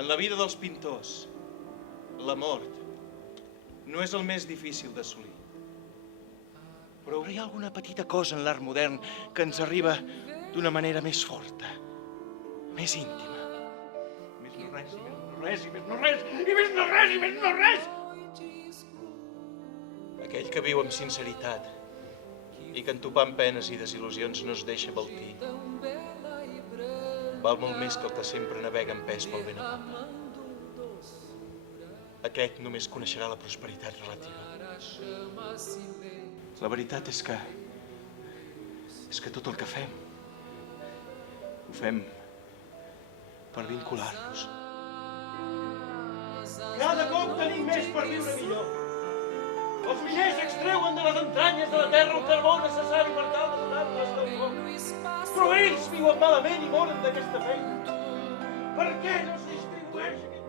En la vida dels pintors, la mort no és el més difícil d'assolir. Però hi ha alguna petita cosa en l'art modern que ens arriba d'una manera més forta, més íntima. Més no res, i més no res, i més no res, i més no res, i més no res! Aquell que viu amb sinceritat i que en topant penes i desil·lusions no es deixa baltir, val molt més que el que sempre navega en pes pel vent a popa. Aquest només coneixerà la prosperitat relativa. La veritat és que tot el que fem, ho fem per vincular-nos. Cada cop tenim més per viure millor. Els miners extreuen de les entranyes de la terra el carbó necessari per tal de donar-nos del foc. Però ells viuen malament i moren d'aquesta feina. Per què no es distribueix aquest...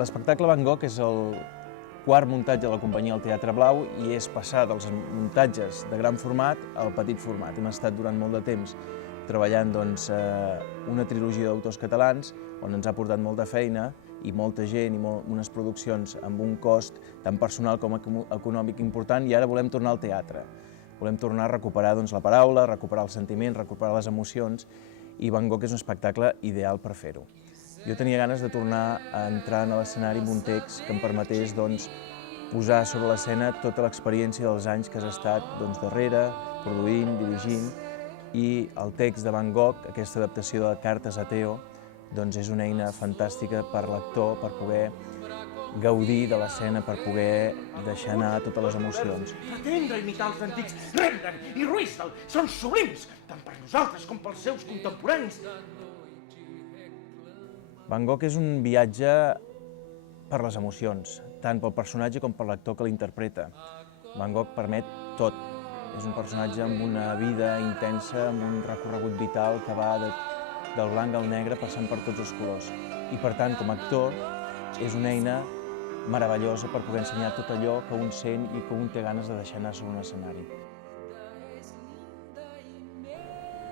L'espectacle Van Gogh és el quart muntatge de la companyia al Teatre Blau i és passar dels muntatges de gran format al petit format. Hem estat durant molt de temps treballant una trilogia d'autors catalans on ens ha portat molta feina i molta gent i unes produccions amb un cost tant personal com econòmic important, i ara volem tornar al teatre. Volem tornar a recuperar la paraula, recuperar els sentiments, recuperar les emocions, i Van Gogh és un espectacle ideal per fer-ho. Jo tenia ganes de tornar a entrar a l'escenari amb un text que em permetés posar sobre l'escena tota l'experiència dels anys que has estat darrere, produint, dirigint, i el text de Van Gogh, aquesta adaptació de Cartes a Theo, és una eina fantàstica per l'actor, per poder gaudir de l'escena, per poder deixar anar totes les emocions. Pretendre imitar els antics Rembrandt i Ruysdael són sublims, tant per nosaltres com pels seus contemporanis. Van Gogh és un viatge per les emocions, tant pel personatge com per l'actor que l'interpreta. Van Gogh permet tot. És un personatge amb una vida intensa, amb un recorregut vital que va del blanc al negre passant per tots els colors. I per tant, com a actor, és una eina meravellosa per poder ensenyar tot allò que un sent i que un té ganes de deixar anar sobre un escenari.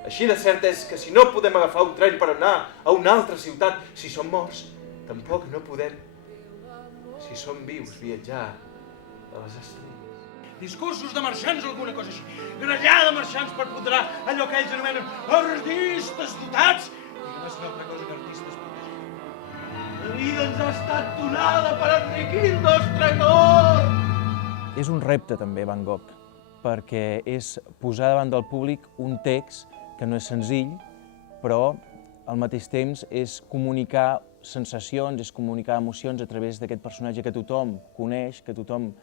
Així de cert és que si no podem agafar un tren per anar a una altra ciutat, si som morts, tampoc no podem, si som vius, viatjar a les estrelles. Discursos de marxants o alguna cosa així. Grallar de marxants per ponderar allò que ells anomenen artistes dotats. I no és una altra cosa que artistes protegits. La vida ens ha estat donada per enriquir el nostre cor. És un repte també, Van Gogh, perquè és posar davant del públic un text que no és senzill, però al mateix temps és comunicar sensacions, és comunicar emocions a través d'aquest personatge que tothom coneix, que tothom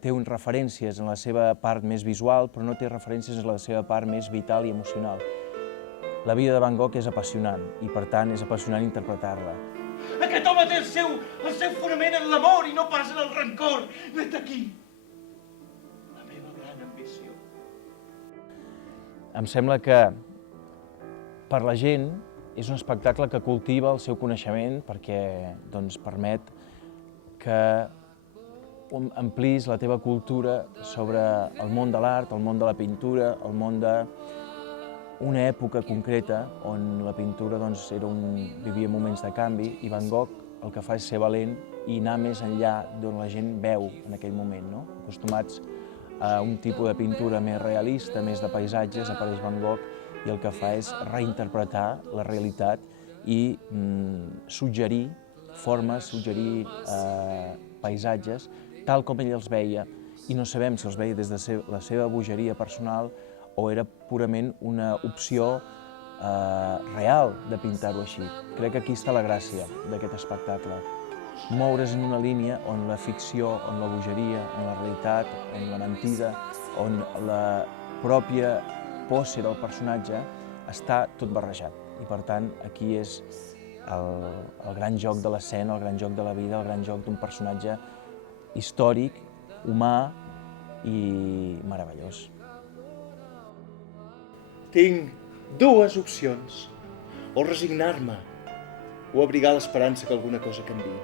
té referències en la seva part més visual, però no té referències en la seva part més vital i emocional. La vida de Van Gogh és apassionant i, per tant, és apassionant interpretar-la. Aquest home té el seu fonament en l'amor i no pas en el rancor. Vet aquí la meva gran ambició. Em sembla que per la gent és un espectacle que cultiva el seu coneixement perquè permet que amplis la teva cultura sobre el món de l'art, el món de la pintura, el món d'una època concreta on la pintura vivia moments de canvi, i Van Gogh el que fa és ser valent i anar més enllà d'on la gent veu en aquell moment. Acostumats a un tipus de pintura més realista, més de paisatges, apareix Van Gogh i el que fa és reinterpretar la realitat i suggerir formes, suggerir paisatges tal com ell els veia, i no sabem si els veia des de la seva bogeria personal o era purament una opció real de pintar-ho així. Crec que aquí està la gràcia d'aquest espectacle. Moure's en una línia on la ficció, on la bogeria, on la realitat, on la mentida, on la pròpia pose del personatge està tot barrejat. I per tant, aquí és el gran joc de l'escena, el gran joc de la vida, el gran joc d'un personatge històric, humà i meravellós. Tinc dues opcions: o resignar-me o abrigar l'esperança que alguna cosa canviï.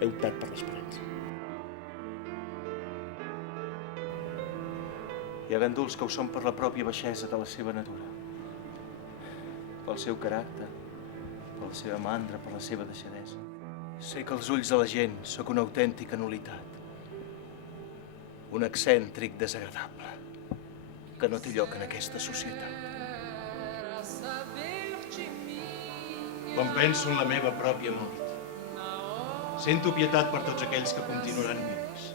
He optat per l'esperança. Hi ha ganduls que ho són per la pròpia baixesa de la seva natura, pel seu caràcter, per la seva mandra, per la seva deixadesa. Sé que als ulls de la gent sóc una autèntica nulitat, un excèntric desagradable, que no té lloc en aquesta societat. Quan penso en la meva pròpia mort, sento pietat per tots aquells que continuaran vius.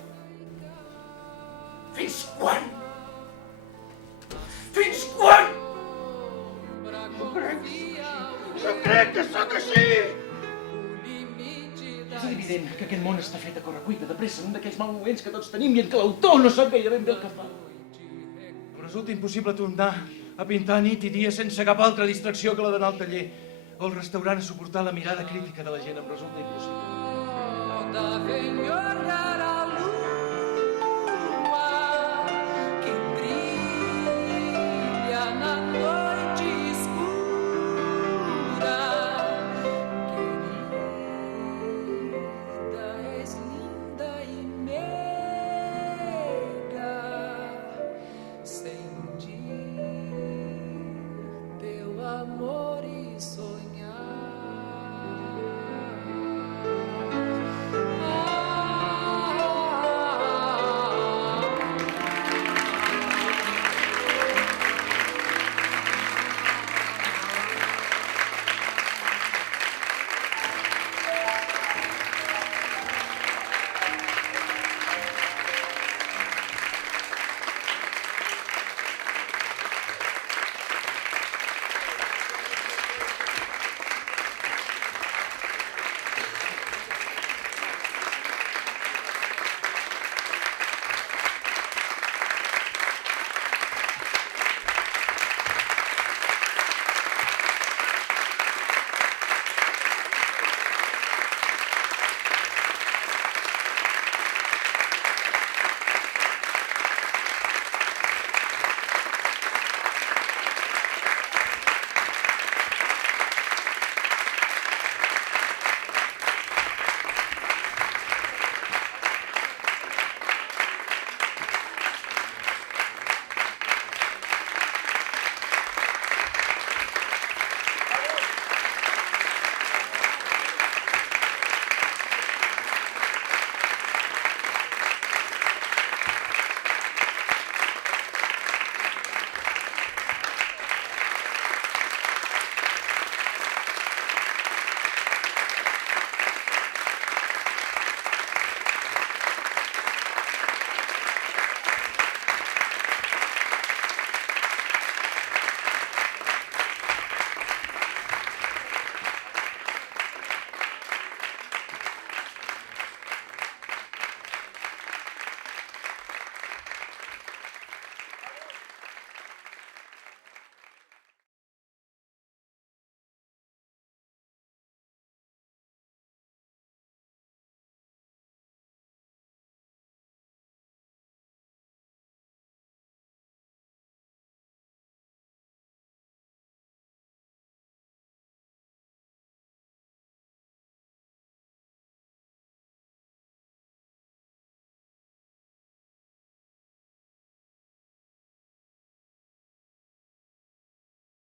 Fins quan? Fins quan? No crec que sóc així! És evident que aquest món està fet a correcuita, de pressa, un d'aquells mal moments que tots tenim i en què l'autor no sap gaire ben bé el que fa. Em resulta impossible tornar a pintar nit i dia sense cap altra distracció que la d'anar al taller o al restaurant a suportar la mirada crítica de la gent. Em resulta impossible.